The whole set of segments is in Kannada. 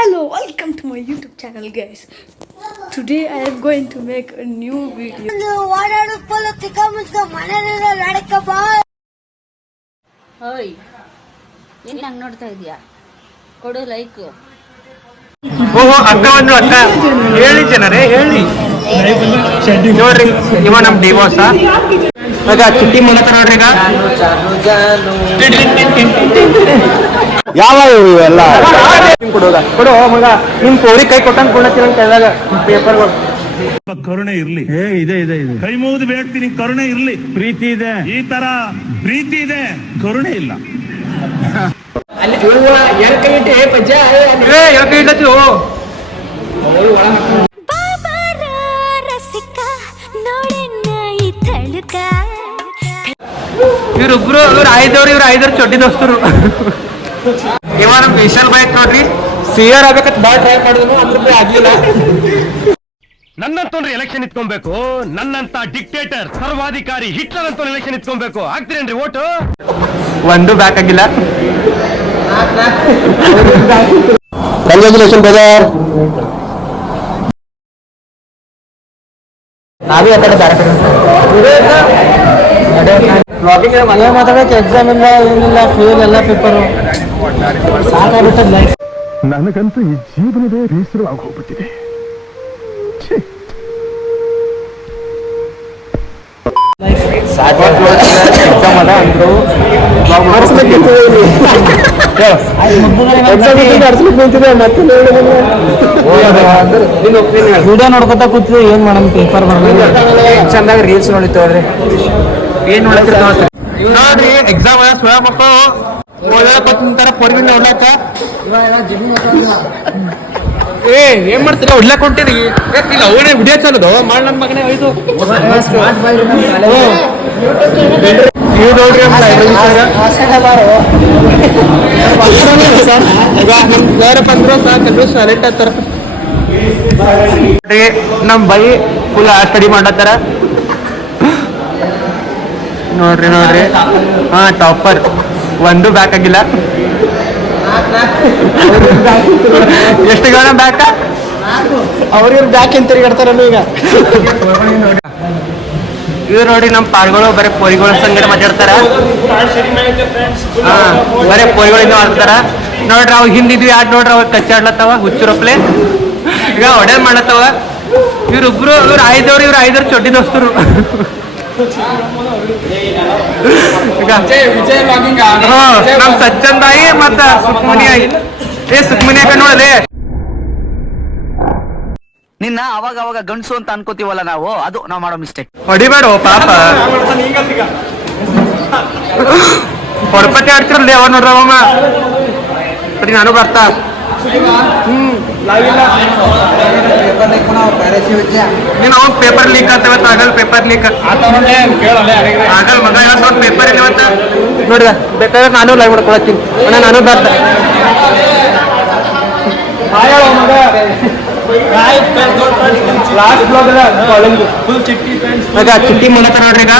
Hello, welcome to my YouTube channel, guys. Today I am going to make a new video. ಓಯ್ ಏನ್ ಹಂಗ್ ನೋಡ್ತಾ ಇದೀಯಾ? ಕೊಡು ಲೈಕ್ ಓಹೋ ಅಕ್ಕ ಒಂದು ಅಕ್ಕ. ಹೇಳಿ ಜನರೇ ಹೇಳಿ. ನೋಡ್ರಿ ಇವ ನಮ್ ಡಿವೋರ್ಸ ಈಗ ಚಿಟ್ಟಿ ಮೂಲಕ ನೋಡ್ರಿ ಈಗ. ಯಾವ ಇವೆಲ್ಲ? ಕೊಡು ಮಗ ನಿಮ್ ಕೋರಿ ಕೈ ಕೊಟ್ಟಂಗ್ ಕೇಳಿದಾಗ ಪೇಪರ್ಗಳು ಕರುಣೆ ಇರ್ಲಿ. ಏ ಇದೆ ಇದೆ ಇದೆ. ಕೈ ಮುಗಿದು ಬೇಡ್ತೀನಿ ಕರುಣೆ ಇರ್ಲಿ. ಪ್ರೀತಿ ಇದೆ. ಈ ತರ ಪ್ರೀತಿ ಇದೆ ಕರುಣೆ ಇಲ್ಲ. ಈ ತಳುಕ. ಇವ್ರಿಬ್ರು ಇವ್ರು ಐದವ್ರು ಇವ್ರು ಐದವ್ರು ಚೊಟ್ಟಿ ದೋಸ್ತರು. ಇವ ನಮ್ ವಿಶಾಲ್ ಬೈಕ್ ನೋಡ್ರಿ. ಸಿ ಆರ್ ಆಗ್ಬೇಕಂತ ಬಾಳ ಟ್ರೈ ಮಾಡಿದ್ರು ಅಂದ್ರೆ ಆಗ್ಲಿಲ್ಲ. ನನ್ನಂತವ್ರು ಎಲೆಕ್ಷನ್ ಇಟ್ಕೊಬೇಕು. ನನ್ನಂತ ಡಿಕ್ಟೇಟರ್ ಸರ್ವಾಧಿಕಾರಿ ಹಿಟ್ಲರ್ ಅಂತ ಎಲೆಕ್ಷನ್ ಇಟ್ಕೊಬೇಕು. ಆಗ್ತೀರೇನ್ರಿ ಓಟು? ಒಂದು ಬ್ಯಾಕ್ ಆಗಿಲ್ಲ. ಕಂಗ್ರ್ಯಾಚುಲೇಷನ್ ಬ್ರದರ್ ನಾವೇ ಆ ಕಡೆ ಬ್ಯಾರೆ ಕಡೆ ಮನೆ ಮಾತಾಡಕ್ಕೆ ಎಕ್ಸಾಮ್ ಇಲ್ಲ ಏನಿಲ್ಲ ಫೇಲ್ ಎಲ್ಲ ಪೇಪರು ಸಾಕಾಗ್ಬಿಟ್ಟದ ಲೈಫ್ ನನಗಂತೂ ಈ ಜೀವನವೇ ಬೇಸರವಾಗಿ ಹೋಗ್ಬಿಟ್ಟಿದೆ ಎಕ್ಸಾಮ್ ಅದ ಅಂದ್ರು ವಿಡಿಯೋ ನೋಡ್ಕೊತಾ ಕೂತಿದ್ದೆ ಏನ್ ಮಾಡಮ್ ಪೇಪರ್ ಬರಲ್ಲ ಚಂದಾಗ ರೀಲ್ಸ್ ನೋಡಿತ್ತವ್ರಿ ಏನ್ ನೋಡ್ರಿ ಎಕ್ಸಾಮ್ ಸುಳ ಮಕ್ಕಳು ಓದಾಕ ಕುಂತಾರ ಪೊರ್ಗಿ ನೋಡ್ಲಾಕ ಏ ಏನ್ ಮಾಡ್ತೀರಾ ಹೊಡ್ಲಾಕ್ ಹೊಂಟಿರಿ. ಇಲ್ಲ ಅವನೇ ವಿಡಿಯೋ ಚಲೋದು. ಮಾಡ್ ನನ್ ಮಗನೇ ನೀವು ನೋಡ್ರಿ ಸರ್ ಬಂದ್ರು ಸಾಕು ಸೈಲೆಂಟ್ ನಮ್ ಬೈ ಫುಲ್ ಸ್ಟಡಿ ಮಾಡತ್ತಾರ ನೋಡ್ರಿ ನೋಡ್ರಿ. ಹಾ ಟಾಪರ್ ಒಂದು ಬ್ಯಾಕ್ ಆಗಿಲ್ಲ. ಎಷ್ಟು ಗಣ ಬ್ಯಾಕ ಅವ್ರಿಗೆ ಬ್ಯಾಕ್ ಅಂತ ತಿರುಗಾಡ್ತಾರಲ್ಲ ಈಗ? ಇವ್ರು ನೋಡಿ ನಮ್ ಪಾರ್ಗಳು ಬರೀ ಪೊರಿಗಳ ಸಂಗಡ ಮಾತಾಡ್ತಾರ. ಹಾ ಬರೀ ಪೊರಿಗಳಿಂದ ಆಡ್ತಾರ ನೋಡ್ರಿ ಅವ್ ಹಿಂದಿದ್ವಿ ಆಡ್ ನೋಡ್ರಿ ಅವಾಗ ಕಚ್ಚಾಡ್ಲತ್ತವ ಹುಚ್ಚುರಪ್ಲೆ ಈಗ ಒಡೆ ಮಾಡತ್ತವ ಇವ್ರಿಬ್ರು ಇವ್ರು ಐದವ್ರು ಇವ್ರು ಐದವ್ರು ಚೊಡ್ಡಿ ದೋಸ್ತರು. ನಮ್ ಸಜ್ಜನ್ ತಾಯಿ ಮತ್ತ ಸುಖಮನಿ ಆಯಿ ಏ ಸುಖಮನಿ ಯಾಕ ನೋಡಲೆ ನಿನ್ನ ಅವಾಗ ಅವಾಗ ಗಂಡಸು ಅಂತ ಅನ್ಕೋತೀವಲ್ಲ ನಾವು? ಅದು ನಾವು ಮಾಡೋ ಮಿಸ್ಟೇಕ್ ಹೊಡಿಬೇಡ ಪಾಪ. ಹೊಡಪತಿ ಆಡ್ತಿರಲ್ಲ ಅವ ನೋಡ್ರವಮ್ಮ ನಾನು ಬರ್ತಾ. ನೀನು ಅವಾಗ ಪೇಪರ್ ಲೀಕ್ ಆಗ್ತವತ್ತ ಆಗಲ್ ಪೇಪರ್ ಲೀಕ್ ಆಗಲ್ ಮಗ ಇವತ್ತು ಒಂದು ಪೇಪರ್ ಇಲ್ಲ ಇವತ್ತು? ನೋಡಿದ ಬೇಕಾದ್ರೆ ನಾನು ಲೈವ್ ಮಾಡ್ಕೊಳತ್ತೀನಿ ಅಣ್ಣ ನಾನು ಬರ್ತ ಈಗ ಚಿಟ್ಟಿ ಮೂಲಕ ನೋಡ್ರಿ ಈಗ.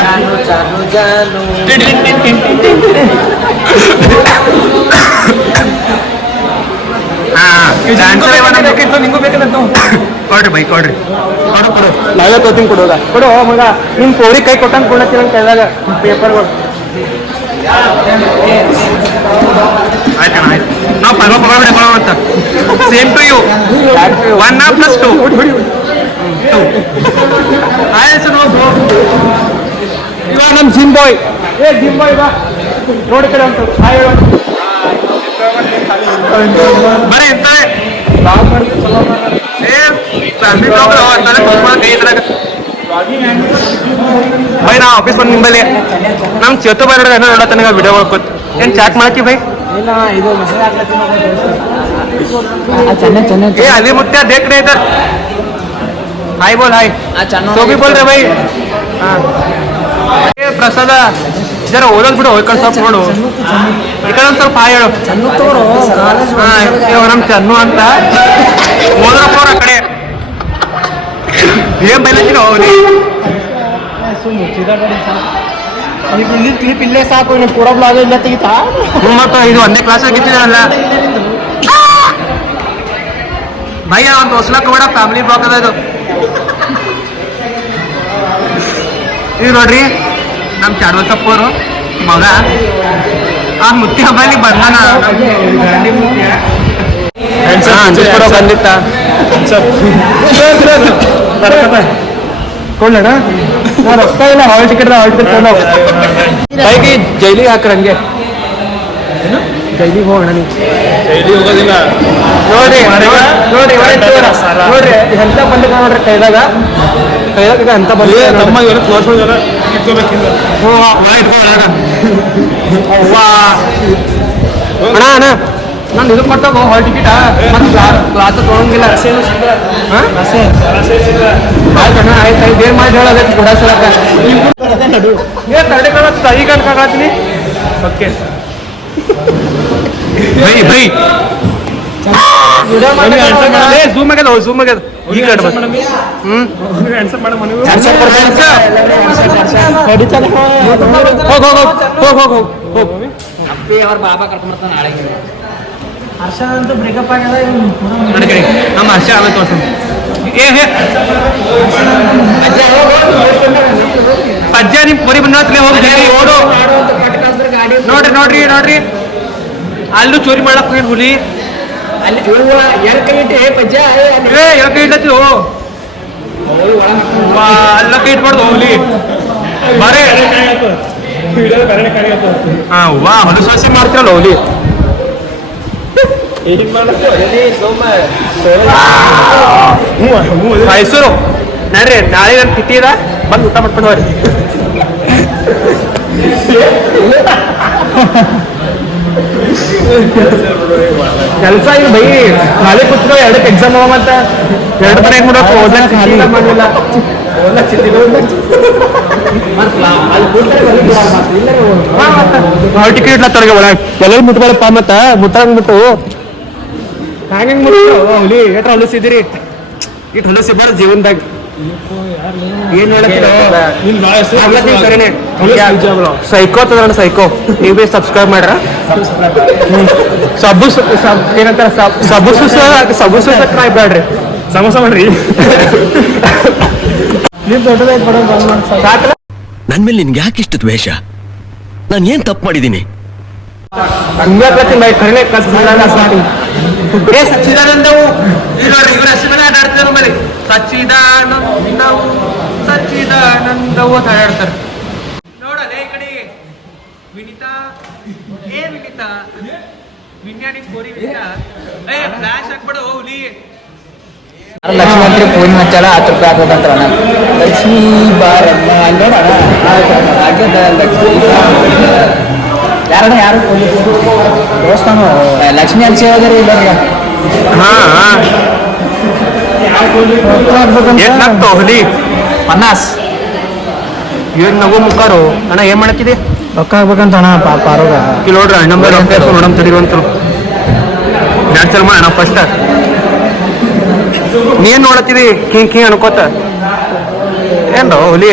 ಹಾ, dancer ಇವ ನಮ್ದು. ಕೊಡ್ರಿ ಬೈ ಕೊಡ್ರಿ. ಕೊಡು ಕೊಡು. ನಾವೇ ತೋತೀನಿ ಕೊಡುವಾಗ ಕೊಡು ಮಗ. ನಿಮ್ ಕೋರಿ ಕೈ ಕೊಟ್ಟಂಗ್ ಕೊಡತ್ತೀನಿ ಅಂತ ಕೇಳಿದಾಗ ಪೇಪರ್ಗಳು ಆಯ್ತಣ್ಣ ಆಯ್ತು. ನಾವು ಪರ್ವ ಪರ್ವ ಕೊಡೋಣ ಅಂತ. Same to you one plus two two ಆಯ್ತು ನೋಡು ಇವ ನಮ್ ಜಿಮ್ ಬಾಯ್. ಏ ಜಿಮ್ ಬಾಯ್ ಬಾ. ನೋಡಿ ಕಡೆ ಅಂತ ಹಾಯ್ ಹೇಳು. ಬರೀ ಇರ್ತಾರೆ. ಏ ಫ್ಯಾಮಿಲಿ ಬ್ಲಾಗ್ ಅಂತಾನೆ ಕುತ್ಕೊಂಡು ಕೈ ಇದ್ರಾಗ ಬೈ ನಾ ಆಫೀಸ್ ಬಂದು ನಿಂಬಲ್ಲಿ ನಮ್ ಚೇತು ಬೈ ಏನೋ ನೋಡತ್ತನಗ ವಿಡಿಯೋ ಮಾಡ್ಕೊತ್ ಏನ್ ಚಾಟ್ ಮಾಡ್ತಿ ಬೈ ಇಲ್ಲ ಇದು ಮೆಸೇಜ್ ಚೆನ್ನೈ ಚೆನ್ನೈ ए अली मुत्या देख रहे इधर हाय बोल हाय तो भी बोल रहे भाई हाँ ए ಪ್ರಸಾದ ಜರ ಓದೋದ್ ಬಿಡು ಹೋಯ್ಕೊಂಡು ಸ್ವಲ್ಪ ನೋಡು ಈ ಕಡೆ ಒಂದ್ ಸ್ವಲ್ಪ ಹಾಯ್ ಹೇಳು ತೋರು ಕಾಲೇಜ್ ಹಾ ಇವ ನಮ್ ಚನ್ನು ಅಂತ ಓದ್ರಪ್ಪ ಅವ್ರ ಆ ಕಡೆ ಏನ್ ಬೈಲತ್ತೀನೋ ನೀ ಇಲ್ಲಿ ಕ್ಲಿಪ್ ಇಲ್ಲೇ ಸಾಕು ನೀವು ಕೂಡ ಬ್ಲಾಗ್ ಇಲ್ಲ ತೆಗಿತಾ ಮತ್ತು ಇದು ಒಂದೇ ಕ್ಲಾಸ್ ಆಗಿತ್ತಿದಲ್ಲ ಭಯ ಒಂದು ಹೊಸ್ಲಕ್ಕ ಬೇಡ ಫ್ಯಾಮಿಲಿ ಬ್ಲಾಗ್ ಅದ ಇದು ಇದು ನೋಡ್ರಿ ನಮ್ಮ ಚಾಡ್ವತ್ತಪ್ಪವರು ಮಗ ಆ ಮುತ್ತಿ ಹಬ್ಬಲ್ಲಿ ಬಂದಾನ ಬಂದಿತ್ತ ಕೊಳ್ಳಣ ನಾ ರೊಕ್ಕ ಇಲ್ಲ ಹಾಲ್ ಟಿಕೆಟ್ ಹಾಲ್ ಟಿಕೆಟ್ ತಗೊಂಡು ಕೈಗೆ ಜೈಲಿಗೆ ಹಾಕ್ರ ಹಂಗೆ. ಜೈಲಿಗೆ ಹೋಗೋಣ ನೀವು. ನೋಡ್ರಿ ನೋಡ್ರಿ ನೋಡ್ರಿ ಎಂತ ಬಂದ ನೋಡ್ರಿ ಕೈದಾಗ? ಕೈದಾಗ ಎಂತ ಬಂದ ಅಣ್ಣ ಅಣ್ಣ. ನಾನು ಇದು ಕೊಟ್ಟಾಗ ಹಾಲ್ ಟಿಕೆಟ್ ಕ್ಲಾಸ್ ತೊಗೊಂಗಿಲ್ಲ. ಆಯ್ತಣ್ಣ ಆಯ್ತು ಆಯ್ತು ಏನ್ ಮಾಡಿ ಹೇಳೋದಕ್ಕೆ ಸಲಕ ಏ ತಡೆ ಕಾಣತ್ತ ಈಗ ಅನ್ಕಾಗತ್ತೀನಿ ಓಕೆ. Bye bye. ಆಗ್ಯದ ಝೂಮ್ ಆಗ್ಯದ ಈ ಕಡೆ ಬಂದು ಹ್ಮ್? ಹೋಗ್ ಹೋಗ್ ಹೋಗ್. ಹೋಗ್ ಹೋಗ್ ಹೋಗ್ ಹರ್ಷ ಅಂತೂ ಬ್ರೇಕಪ್ ಆಗ್ಯದ ನಮ್ಮ ಹರ್ಷ ಆಮೇಲೆ ತೋರ್ಸ ಏ ಹೇ. ಪಜ್ಜ ನಿಮ್ ಪರಿ ಬಂದ್ರೆ ಹೋಗಿ ಓಡು. ನೋಡ್ರಿ ನೋಡ್ರಿ ನೋಡ್ರಿ. ಅಲ್ಲೂ ಚೋರಿ ಮಾಡಕ್ ಹೋಗಿ ಹುಲಿ? ಏ ಎಲ್ಲ ಕೈ ಇಡ್ಲತ್ತಿ ಓ. ಎಲ್ಲ ಕೈ ಇಟ್ಬಾರ್ದು ಹುಲಿ. ಬಾರೆ. ಹಾ ವಾ ಹೊಲಸಾಸಿ ಮಾಡ್ತಿರಲ್ಲ ಹುಲಿ. ಮೈಸೂರು. ನಡ್ರಿ ನಾಳೆ ನನ್ನ ತಿಥಿ ಇದ. ಬಂದು ಊಟ ಮಾಡ್ಕೊಂಡು ಹೋಗ್ರಿ. ಕೆಲಸ ಇಲ್ಲ ಬೈ. ನಾಳೆ ಕೂತ್ಕೊ ಎರಡಕ್ಕೆ ಎಕ್ಸಾಮ್ ಅವ ಮತ್ತ. ಎರಡು ತರ ಹೆಂಗ್ ನೋಡಕ್ ಖಾಲಿ. ಮಾಡಿಲ್ಲ ಟಿಕೆಟ್ ಇಡ್ಲತ್ತಾರ ಒಳಗೆ ಎಲ್ಲರೂ ಮುಟ್ಬಾರಪ್ಪ ಮತ್ತ. ಮುಟ್ಟಂಗ್ಬಿಟ್ಟು ಮುಟ್ಟು ಹುಲಿ ಏಟ್ರ ಹೊಲಸಿದಿರಿ ಇಟ್ ಹೊಲಸಿಬಾರ್ದು ಜೀವನದಾಗ. ಏನ್ ಸೈಕೋ ತಗೋಣ ಸೈಕೋ. ನೀವು ಬಿ ಸಬ್ಸ್ಕ್ರೈಬ್ ಮಾಡ್ರ. ಸಬ್ಬು ಏನಂತಾರ ಸಬ್- ಸಬ್ಬು ಸುಸ ಸಬ್ಬು ಸುಸ ಟ್ರೈ ಬ್ಯಾಡ್ರಿ ಸಮೋಸ ಮಾಡ್ರಿ. ಮಾಡಿ ಸಾಕಲ್ಲ ನನ್ ಮೇಲೆ ನಿನ್ಗೆ ಯಾಕೆ ಇಷ್ಟು ದ್ವೇಷ? ನಾನು ಏನ್ ತಪ್ಪು ಮಾಡಿದ್ದೀನಿ ಹಂಗೆ ಕತ್ತೀನಿ ಬೈ ಕರಿಲೆ ಕಸ್ ಮಾಡಲ್ಲ ಸಾರಿ ಏ ಸಚ್ಚಿದಾನಂದವು ಇವ್ರು ಇವ್ರ ಹೆಸರು ಮೇಲೆ ಆಟಾಡ್ತಾರೆ ನಮ್ಮಲ್ಲಿ ಸಚ್ಚಿದಾನಂದವು ಸಚ್ಚಿದಾನಂದವು ಅಂತ ಹಾಡಾಡ್ತಾರೆ ನೋಡಲ್ಲ ಈ ಕಡೆ ವಿನಿತಾ ಏ ವಿನಿತಾ ವಿಜ್ಞಾನಿ ಕೋರಿ ವಿನಿತಾ ಏ ಫ್ಲಾಶ್ ಹಾಕ್ಬಿಡು ಹುಲಿ ಲಕ್ಷ್ಮೀ ಫೋನ್ ಹಚ್ಚಾಳ ಹತ್ತು ರೂಪಾಯಿ ಹಾಕೋದಂತ ಲಕ್ಷ್ಮೀ ಬಾರಮ್ಮ ನೋಡೋಣ ಆಗ್ಯದ ಲಕ್ಷ್ಮೀ ಯಾರಣ್ಣ ಯಾರು? ದೇವಸ್ಥಾನ ಲಕ್ಷ್ಮಿ ಹೋದ್ರಿ ಇಲ್ಲರಿಗೆ ಹಾ ಹಾ. ಏನ್ ಹುಲಿ ಪನ್ನಾಸ್ ಏನ್ ನಗು ಮುಖಾರು ಅಣ್ಣ ಏನ್ ಮಾಡಕ್ಕಿದೆ? ರೊಕ್ಕ ಆಗ್ಬೇಕಂತ ಅಣ್ಣ ಪಾಪ ಆರೋಗ. ಇಲ್ಲಿ ನೋಡ್ರಿ ಅಣ್ಣ ಮೇಲೆ ರೊಕ್ಕ ಇಸ್ಕೊಂಡು ನೋಡಮ್ ತಡಿರುವಂತರು ಡ್ಯಾನ್ಸರ್ ಮಾಡೋಣ ಫಸ್ಟ್ ನೀನ್ ನೋಡತ್ತಿದಿ ಕಿಂಗ್ ಕಿಂಗ್ ಅನ್ಕೋತ. ಏನ್ರ ಹುಲಿ?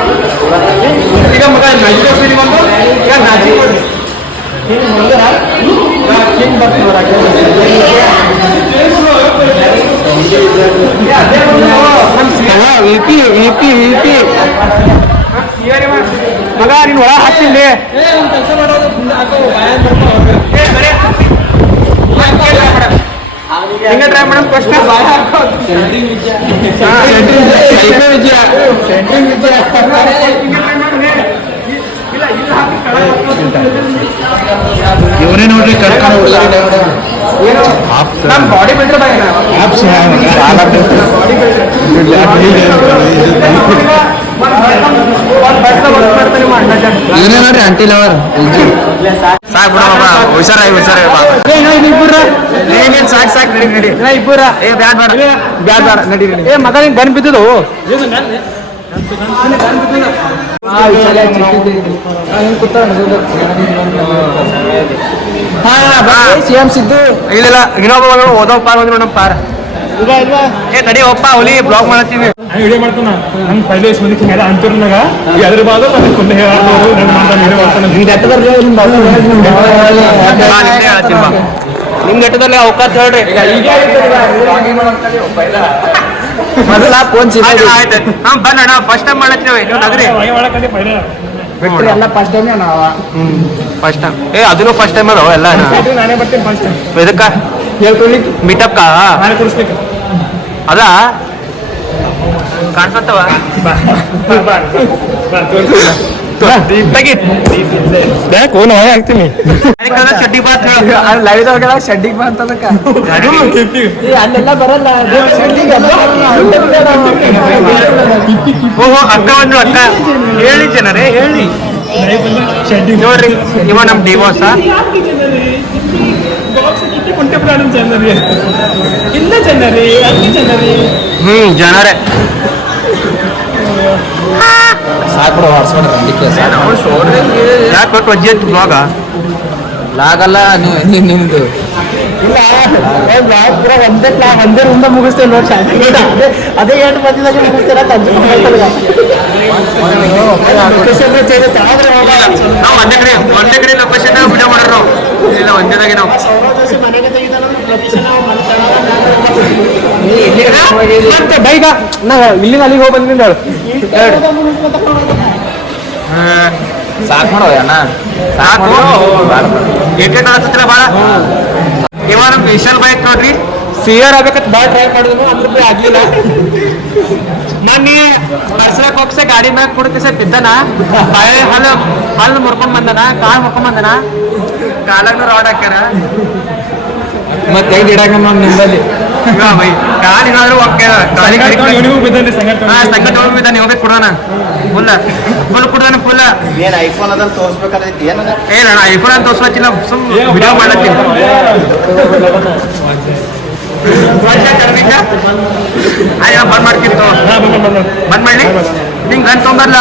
ಈಗ ಮಗ ಮ್ಯಾಜಿಕ್ ಹೋಗ್ತೀನಿ ಬಂದು ಈಗ ಮ್ಯಾಜಿಕ್ ವಿಪಿ ವಿಪಿ ವಿಪಿ ಮಗ ನೀನ್ ಒಳ ಹಾಕ್ತಿಲ್ಲಿ ಹಿಂಗ ಟ್ರೈ ಮಾಡಮ್ ಫಸ್ಟ್ ಇವನೇ ನೋಡ್ರಿ ಕರ್ಕೊಂಡು ಬಾಡಿ ಬಿಲ್ಡರ್ ಇವನೇ ನೋಡ್ರಿ ಅಂಟಿ ಲವರ್ ಸಾಕ್. ಹುಷಾರಾಗಿ ಹುಷಾರಾಗಿ ಏನೇನ್ ಸಾಕ್ ಸಾಕ್ ನಡಿ ನಡಿ. ಇಬ್ಬರ ಏ ಬ್ಯಾಡ್ ಬೇಡ ಬ್ಯಾಡ್ ಬೇಡ ನಡಿ ನಡಿ. ಏ ಮಗ ನಿನ್ ಗನ್ ಬಿದ್ದದು? ಸಿ ಎಂ ಸಿದ್ದು ಇಲ್ಲ ಇನ್ನೊಬ್ಬ ಮಗಳು ಓದೋ ಪಾರ್ ಬಂದ್ರು ನಮ್ಮ ಪಾರ ಏ ನಡಿ ಒಪ್ಪ ಹುಲಿ ಬ್ಲಾಗ್ ಮಾಡತ್ತೀವಿ ವಿಡಿಯೋ ಮಾಡ್ತಾನ ನಂಗೆ ಪೈಲೆ ಮಂದಿ ಮೇಲೆ ಅಂತಿರ್ನಾಗ ಎದ್ರ ಬಾದ ನನಗೆ ಕೊಂಡೆ ಹೇಳೋರು ನನ್ನ ಮಾತ ಅವಕಾಶ ಹೇಳ್ರಿ ಮೊದಲ ಫೋನ್ ಆಯ್ತು ಹಾ ಬನ್ನಣ್ಣ ಫಸ್ಟ್ ಟೈಮ್ ಮಾಡತ್ತೀವಿ ನೀವು ನಗರಿ. ಬಿಟ್ರಿ ಎಲ್ಲ ಫಸ್ಟ್ ಟೈಮ್ ನಾವ? ಫಸ್ಟ್ ಟೈಮ್ ಏ ಅದನ್ನು ಫಸ್ಟ್ ಟೈಮ್ ಅದಾವ ಎಲ್ಲ? ನಾನೇ ಬರ್ತೀನಿ ಫಸ್ಟ್ ಇದಕ್ಕ ಹೇಳ್ಕೊಳ್ಲಿಕ್ಕೆ ಮೀಟಪ್ ಕಾ ನಾನೇ ಕೊಡಿಸ್ಲಿಕ್ಕೆ ಅದ? ಕಾಣ್ಸತ್ತವ ಬಾ ಬಾ ಬಾ ಬಾ ಬಾತ್ ಹೇಳು ಲೈವ್ ಹೋಗ್ಯಾಳ ಶೆಡ್ಡಿಗೆ ಏ ಅಲ್ಲೆಲ್ಲ ಬರಲ್ಲ ಓಹೋ ಅಕ್ಕ ಬಂದ್ರು ಅಕ್ಕ ಹೇಳಿ ಜನರೇ ಹೇಳಿ ನೋಡ್ರಿ ಇವ ನಮ್ ಡಿವೋರ್ಸ ಕುಂಟೆ ಪ್ರಾಣ ಜನರಿ ಇಲ್ಲ ಜನರಿ ಹ್ಮ್ ಜನರೇ ಸಾಕ್ಬಿಡ ವಾಟ್ಸ್ಆಪ್ ಅದಕ್ಕೆ ಯಾಕೆ ಕೊಟ್ಟು ಅಜ್ಜಿ ಅಂತ ಬ್ಲಾಗ ಲಾಗಲ್ಲ ನೀವು ನಿಮ್ದು. ಒಂದೇ ಕ್ಲಾ ಒಂದೇ ರೂಮ್ದ ಮುಗಿಸ್ತೇವೆ ನೋಡಿ ಅದೇ ಅದೇ ಎಂಟು ಮಂದಿದಾಗ ಮುಗಿಸ್ತೀರ ನಾವು ಒಂದೇ ಕಡೆ ಒಂದೇ ಕಡೆ ಲೊಕೇಶನ್ ವಿಡಿಯೋ ಮಾಡೋರು. ನಾವು. ಇಲ್ಲ. ಒಂದೇದಾಗೆ ನಾವು ಬೈಗ ನಾ ಇಲ್ಲಿಂದ ಅಲ್ಲಿಗೆ ಹೋಗಿ ಬಂದಿದ್ದ ಸಾಕು ಮಾಡೋ ಅಣ್ಣ. ಸಾಕು ಭಾಳ ಇವ ನಮ್ ವಿಶಾಲ್ ಬೈಕ್ ನೋಡ್ರಿ. ಸಿಯರ್ ಆಗ್ಬೇಕಂತ ಭಾಳ ಟ್ರೈ ಮಾಡಿದ್ರು ಅಂದ್ರ ಬಿ ಆಗ್ಲಿಲ್ಲ. ಮೊನ್ನೆ ಬರ್ಸಲಕ್ ಹೋಗ್ಸೆ ಗಾಡಿ ಮ್ಯಾಗ ಕುಡಿತ ಬಿದ್ದನ ಹಳೆ ಹಲ್ಲು ಹಲ್ಲು ಮುರ್ಕೊಂಡ್ ಬಂದನ ಕಾಲ್ ಮುರ್ಕೊಂಡ್ ಬಂದನ. ಕಾಲಾಗ ರಾಡ್ ಹಾಕ್ಯಾರ. ಮತ್ತೆ ಹೆಂಗ್ ಇಡಾಕ ನಿಮ್ಮಲ್ಲಿ ಕಾಲ್ ಏನಾದ್ರು ಸಂಘ ತಗೊಂಡ್ ಬಿದ್ದಾನೆ ಹೋಗ್ಬೇಕು ಕೊಡೋಣ. ಫುಲ್ ಫುಲ್ ಕೊಡೋಣ ಏನ್ ಐಫೋನ್ ಅದಲ್ಲಿ ತೋರ್ಸ್ಬೇಕಾದೈತಿ ಏನ ಏ ನಾನು ಐಫೋನ್ ಅಂತ ತೋರ್ಸ್ಲತ್ತಿಲ್ಲ ಸುಮ್ ವಿಡಿಯೋ ಮಾಡತ್ತೀನಿ ಬಂದ್ ಮಾಡ್ತಿತ್ತು ಬಂದ್ ಮಾಡಿ ನಿಂಗೆ ಗನ್ ತೊಗೊಂಬರ್ಲ?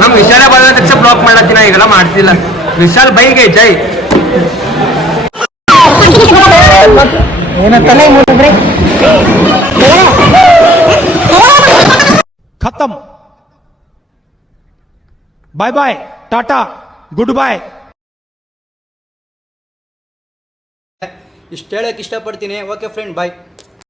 ನಮ್ ವಿಶಾಲ ಬಂದ ತಕ್ಷಣ ಬ್ಲಾಕ್ ಮಾಡತ್ತಿನ ಈಗೆಲ್ಲ ಮಾಡ್ತಿಲ್ಲ. ವಿಶಾಲ್ ಬೈಗೆ ಜೈ. ಖತಮ್ ಬಾಯ್ ಬಾಯ್ ಟಾಟಾ ಗುಡ್ ಬಾಯ್ ಇಷ್ಟ ಹೇಳಕ್ ಇಷ್ಟಪಡ್ತೀನಿ ಓಕೆ ಫ್ರೆಂಡ್ ಬಾಯ್